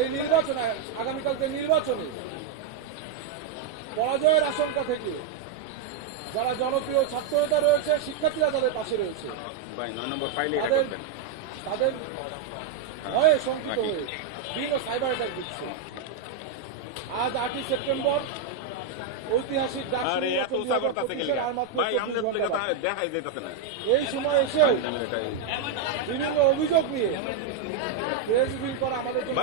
এই নির্বাচনে আগামীকালকে নির্বাচনে পরাজয়ের আশঙ্কা থেকে যারা জনপ্রিয় ছাত্রনেতা রয়েছে, শিক্ষার্থীরা তাদের পাশে রয়েছে, তাদের ভয়ে শঙ্কিত হয়ে বিভিন্ন সাইবার অ্যাটাক দিচ্ছে। আজ 8ই সেপ্টেম্বর ঐতিহাসিক এই সময় এসে বিভিন্ন অভিযোগ নিয়ে প্রেস ব্রিফিং করা আমাদের জন্য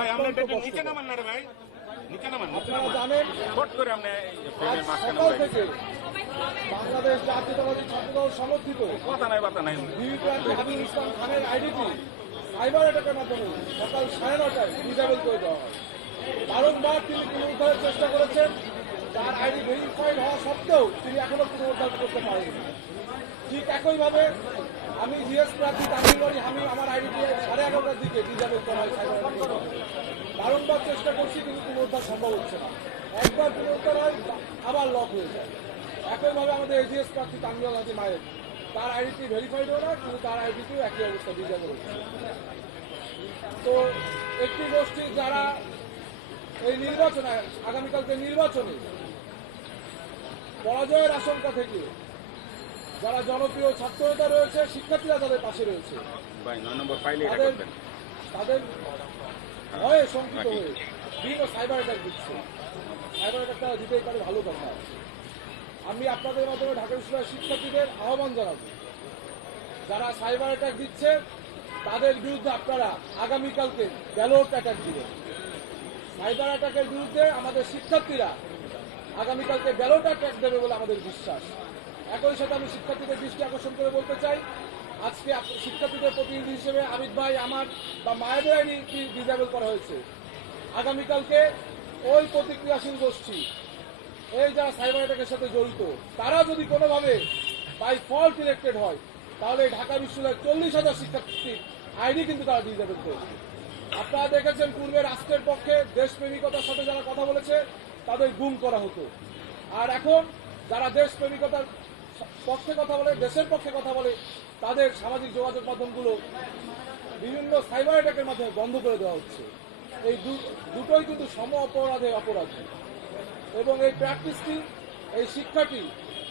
আপনারা জানেন সকাল থেকে বাংলাদেশ জাতীয়তাবাদী ছাত্রদল সমর্থিত হাবিবুল ইসলাম খানের আইডিটি সাইবার অ্যাটাকের মাধ্যমে সকাল 9:30টায় ডিসেবল করে দেওয়া হয়। বারংবার তিনি পুনরুদ্ধারের চেষ্টা করেছেন, তার আইডি ভেরিফাইড হওয়া সত্ত্বেও তিনি এখনো পুনরুদ্ধার করতে পারেননি। ঠিক একইভাবে আমি জিএস প্রার্থী তামিলবাড়ি আমার আইডিটি 11:30টার দিকে ডিসেবল করা হয় সাইবার অ্যাটাকের। বারংবার চেষ্টা করছি কিন্তু পুনরুদ্ধার সম্ভব হচ্ছে না। একবার পুনরুদ্ধার হয় আবার লক হয়ে যায়। একইভাবে আমাদের এজিএস প্রার্থী তামিলবাড়ি মায়ের তার আইডিটি ভেরিফাইড হয় না, কিন্তু তার আইডিটিও একই অবস্থা ডিসেবল হচ্ছে। তো একটি গোষ্ঠী যারা এই নির্বাচনে আগামীকালকে নির্বাচনে পরাজয়ের আশঙ্কা থেকে যারা জনপ্রিয় ছাত্রনেতা রয়েছে, শিক্ষার্থীরা তাদের পাশে রয়েছে, তাদের ভয়ে শঙ্কিত হয়ে বিভিন্ন সাইবার অ্যাটাক দিচ্ছে। সাইবার অ্যাটাকটা দিতেই পারে, ভালো কথা। আমি আপনাদের মাধ্যমে ঢাকা বিশ্ববিদ্যালয়ের শিক্ষার্থীদের আহ্বান জানাবো, যারা সাইবার অ্যাটাক দিচ্ছে তাদের বিরুদ্ধে আপনারা আগামীকালকে ব্যালট অ্যাটাক দিবেন। সাইবার অ্যাটাকের বিরুদ্ধে আমাদের শিক্ষার্থীরা আগামীকালকে ব্যালট অ্যাটাক দেবে বলে আমাদের বিশ্বাস। একই সাথে আমি শিক্ষার্থীদের দৃষ্টি আকর্ষণ করে বলতে চাই, আজকে শিক্ষার্থীদের প্রতিনিধি হিসেবে আমির ভাই আমার বা মায়েদের আইডি ডিসেবল করা হয়েছে। আগামীকালকে ওই প্রতিক্রিয়াশীল গোষ্ঠী, এই যারা সাইবার অ্যাটাকের সাথে জড়িত, তারা যদি কোনোভাবে বাই ফল্ট ইলেক্টেড হয়, তাহলে ঢাকা বিশ্ববিদ্যালয়ের 40,000 শিক্ষার্থীর আইডি কিন্তু তারা ডিসেবল করবে। আপনারা দেখেছেন পূর্বে রাষ্ট্রের পক্ষে দেশপ্রেমিকতার সাথে যারা কথা বলেছে তাদের গুম করা হতো, আর এখন যারা দেশপ্রেমিকতার পক্ষে কথা বলে, দেশের পক্ষে কথা বলে, তাদের সামাজিক যোগাযোগ মাধ্যমগুলো বিভিন্ন সাইবার অ্যাটাকের মাধ্যমে বন্ধ করে দেওয়া হচ্ছে। এই দুটোই কিন্তু সম অপরাধে অপরাধ। এবং এই প্র্যাকটিসটি, এই শিক্ষাটি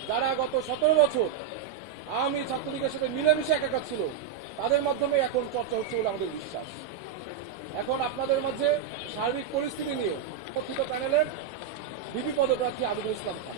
যারা গত 17 বছর আওয়ামী ছাত্রলীগের সাথে মিলেমিশে একাকার ছিল, তাদের মাধ্যমে এখন চর্চা হচ্ছে বলে আমাদের বিশ্বাস। এখন আপনাদের মাঝে সার্বিক পরিস্থিতি নিয়ে উপস্থিত প্যানেলের ভিপি পদপ্রার্থী হাবিবুল ইসলাম খান।